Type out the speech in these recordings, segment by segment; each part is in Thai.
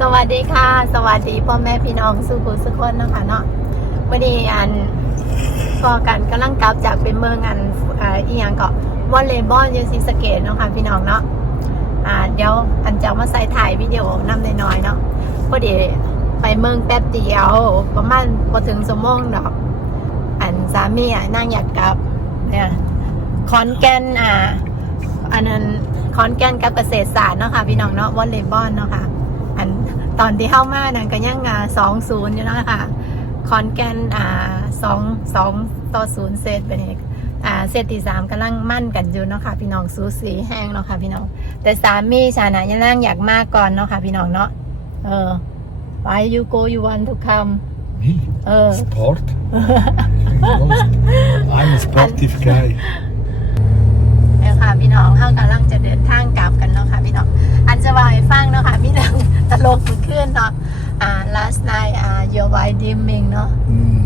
สวัสดีค่ะ สวัสดีพ่อแม่พี่น้องสุขุสุขคนนะคะเนาะวันนี้อันก็กันกำลังกลับจากเป็นเมืองอันอีหยังก็วอลเลย์บอลยูซีสเกตเนาะค่ะพี่น้องเนาะอ่าเดี๋ยวอันจะมาใส่ถ่ายวิดีโอนำน้อยๆเนาะพอดีไปเมืองแป๊บเดียวประมาณพอถึงสมงดอกอันสามีอะนั่งอยากกลับเนี่ยคอนแกนอ่าอันนั้นคอนแกนกับเกษตรศาสตร์เนาะค่ะพี่น้องเนาะวอลเลย์บอลเนาะค่ะ ตอนที่เข้ามานั่นก็ยังอ่าสองศูนย์อยู่เนาะค่ะคอนแกนอ่าสองสองต่อศูนย์เซตไปนี่อ่าเซตที่สามกำลังมั่นกันอยู่เนาะค่ะ พี่น้องสูสีแห้งเนาะค่ะ พี่น้อง แต่สามีชานะยังนั่งอยากมากก่อนเนาะค่ะ พี่น้องเนาะเออ why you go you want to come Me? เออ Sport? I'm a sportive guy. เนี่ยค่ะ พี่น้องเขากำลังจะเดินทางกลับกันเนาะค่ะ พี่น้อง อันจะวายฟังเนาะค่ะพี่น้องตล กเมื่อคืนเนาะอ่า last night อ่า your white dreaming เนาะ Mm.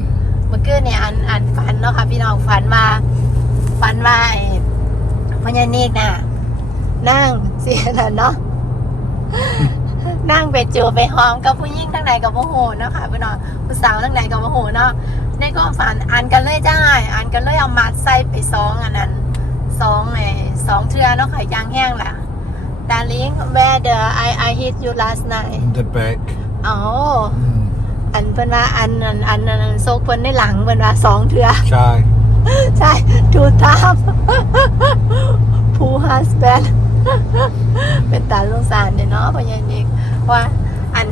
เมื่อคืนเนี่ยอันอันฝันเนาะค่ะพี่น้องฝันว่าฝันว่าไอ้พญานีกน่ะนั่งเสียน่ะเนาะนั่งไปจูบไปหอมกับผู้หญิงทั้งไหนกับโมโหเนาะค่ะพี่น้องผู้สาวทั้งไหนกับโมโหเนาะในก็ฝันอันกันเลยได้อันกันเลยเอามัดใส่ไปสองอันนั้นสองไอ้สองเทือเนาะค่ะยางแห้งแหละ Darling where the I I hit you last night In the back. อ๋อ Mm. อันเพิ่นว่าอันอันอันอันโซกเพิ่นในหลังเพิ่นว่าสองเทือ Shy. ใช่ทูตามผู้ฮัสแบนเป็นตาลงสารเด้เนาะพญานิกว่าอัน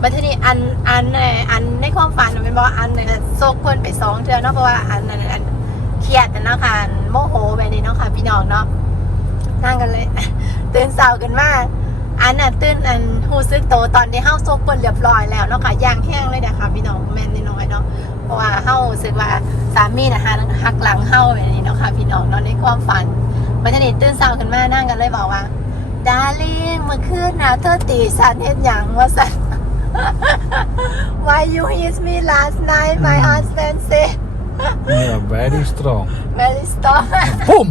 บัดทีนี้อันอันเอ่ออันในความฝันมันเป็นบอกอันเนี่ยโซกเพิ่นไปสองเทือเนาะเพราะว่าอันนั้นอันเครียดน่ะเนาะค่ะอันโมโหแบบนี้เนาะค่ะพี่น้องเนาะนั่งกันเลย ตื่นเช้ากันมากอันน่ะตื่นอันหูซึกโตตอนที่เฮาโซกเปิ้นเรียบร้อยแล้วเนาะค่ะย่างแห้งเลยนะคะพี่น้องแม่นนิดหน่อยเนาะเพราะว่าเฮารู้สึกว่าสามีน่ะหักหักหลังเฮาแบบนี้เนาะค่ะพี่น้องเนาะในความฝันบัดนี้ตื่นเช้าขึ้นมานั่งกันเลยบอกว่าดาริงเมื่อคืนน่ะเธอตีฉันเฮ็ดหยังว่าซั่น Why you hit me last night my husband said Yeah, very strong. very strong Boom!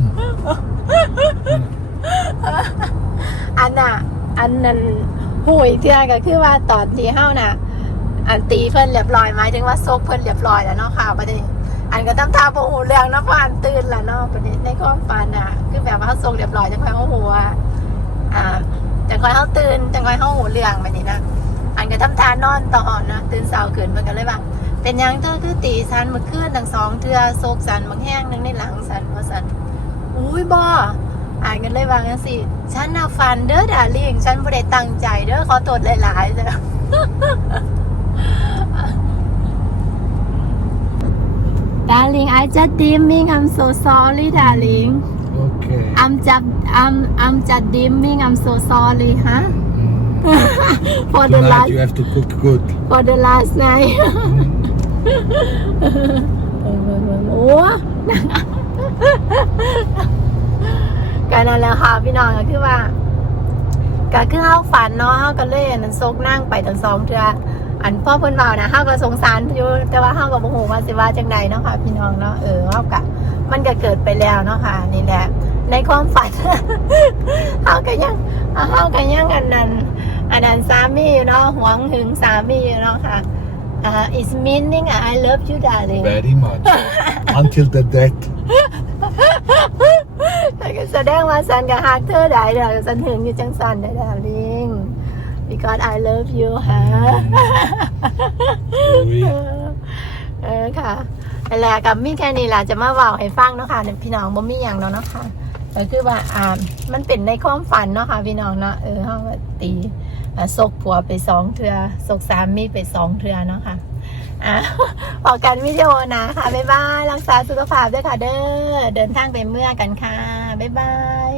อันน่ะ อันนั้นหูอีกเทื่อก็คือว่าตอนที่เฮาน่ะ อันตีเพิ่นเรียบร้อยหมายถึงว่าซกเพิ่นเรียบร้อยแล้วเนาะค่ะประเด็นอันก็ต้งทาบ่หูเรื่องเนาะพานตื่นล้วเนาะประเด็นในความฝันน่ะ คือแบบว่าเฮาซกเรียบร้อยจังค่อยเฮาหูว่าอ่าจังค่อยเฮาตื่นจังค่อยเฮาหูเรื่องแบบนี้นะอันก็ทำทานอนต่อนะตื่นเช้าขึ้นมันก็เลยว่าเป็นยังเธอคือตีฉันเมื่อคืนทั้งสองเทื่อโศกสันบางแห้งหนึงในหลังสันว่าสันอุ้ยบ่อ่านกันเลยว่างั้นสิ ฉันน่ะฟันเด้อดาริ่งฉันบ่ได้ตั้งใจเด้อขอโทษหลายๆจ้ะ Darling I just dreaming I'm so sorry darling Okay. I'm just I'm I'm just dreaming I'm so sorry huh Mm. for the Tonight last you have to cook good. for the last night โอ้ การนั่นแหละค่ะพี่น้องก็คือว่าก็คือเฮาฝันเนาะเฮาก็เลยอันนั้นซกนั่งไปทั้งสองเทื่ออันพ่อเพิ่นเว้านะเฮาก็สงสารอยู่แต่ว่าเฮาก็บ่ฮู้ว่าสิว่าจังใดเนาะค่ะ พี่น้องเนาะเออเฮาก็มันก็เกิดไปแล้วเนาะค่ะ นี่แหละ ในความฝันเฮาก็ยังเฮาก็ยังอันนั้นอันนั้นสามีอยู่เนาะหวงหึงสามีอยู่เนาะค่ะอ่า is meaning I love you darling Very much. Until the death. แต่ก็แสดงว่าสันกับฮักเธอได้เด้อสันหึงอยู่จังสันได้ darling because I love you ฮะ Oui. เออค่ะนั่นแหละกับมีแค่นี้แหละจะมาเว่าให้ฟังเนาะค่ะพี่น้องบ่มีอย่างเนาะเนาะค่ะก็คือว่าอ่ามันเป็นในความฝันเนาะค่ะพี่น้องเนาะเออเฮาก็ตีอ่าซกผัวไปสองเทือซกสามีไปสองเทือเนาะค่ะ อ่าพอกันวิดีโอนะค่ะบ๊ายบายรักษาสุขภาพด้วยค่ะเด้อเดินทางไปเมื่อกันค่ะบ๊ายบาย